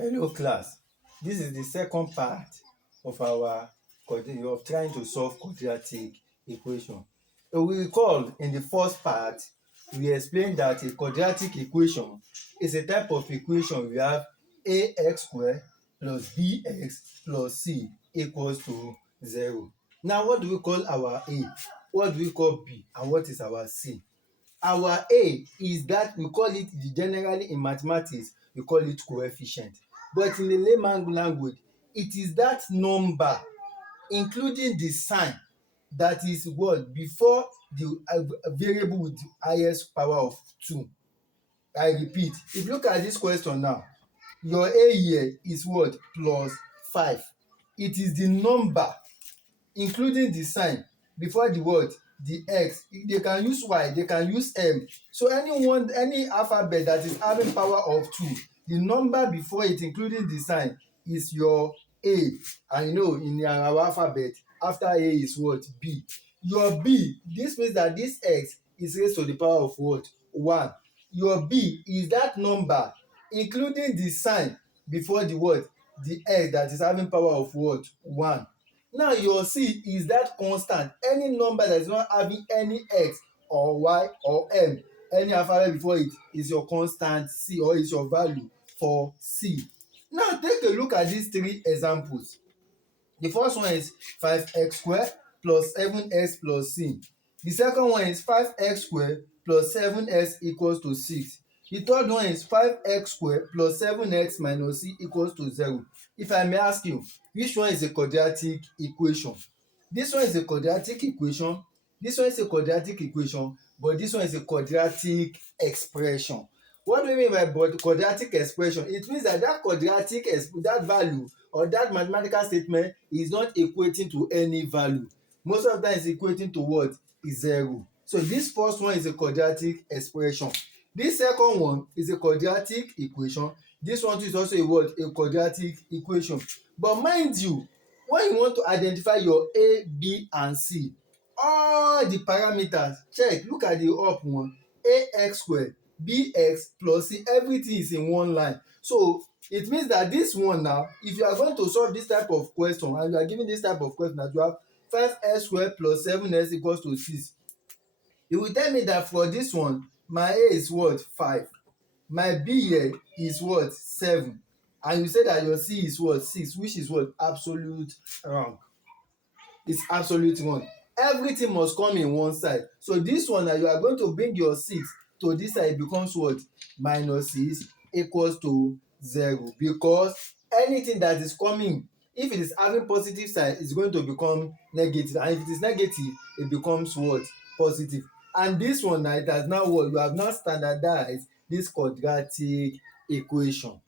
Hello class, this is the second part of our of trying to solve quadratic equation. So we recall in the first part we explained that a quadratic equation is a type of equation we have ax squared plus bx plus c equals to 0. Now what do we call our a? What do we call b? And what is our c? Our a is that we call it generally in mathematics we call it coefficient, but in the layman language it is that number including the sign that is what before the variable with the highest power of 2. I repeat, if you look at this question now, your a here is what? Plus 5. It is the number including the sign before the word the x. They can use y, they can use m. So any alphabet that is having power of 2, the number before it including the sign is your a. And you know in our alphabet after a is what? B. Your b, this means that this x is raised to the power of what? 1. Your b is that number including the sign before the word the x that is having power of what? 1. Now your c is that constant, any number that is not having any x or y or m, any alphabet before it is your constant c, or is your value for c. Now take a look at these three examples. The first one is 5x squared plus 7x plus c. The second one is 5x squared plus 7x equals to 6. The third one is 5x squared plus 7x minus c equals to 0. If I may ask you, which one is a quadratic equation? This one is a quadratic equation, this one is a quadratic equation, but this one is a quadratic expression. What do we mean by quadratic expression? It means that that value or that mathematical statement is not equating to any value. Most of the time it's equating to what? Is 0. So this first one is a quadratic expression. This second one is a quadratic equation. This one too is also a what? A quadratic equation. But mind you, when you want to identify your a, b and c, all the parameters check, look at the up one, ax squared, bx plus c, everything is in one line. So it means that this one now, if you are going to solve this type of question and you are given this type of question that you have 5x squared plus 7x equals to 6, you will tell me that for this one my a is what? 5, my b here is what? 7, and you say that your c is what? 6, which is what? Absolute wrong. It's absolute wrong. Everything must come in one side. So this one now you are going to bring your 6 to this side, it becomes what? Minus 6 equals to 0, because anything that is coming, if it is having positive side, it's going to become negative, and if it is negative it becomes what? Positive. And this one now, it has now what? You have now standardized this quadratic equation.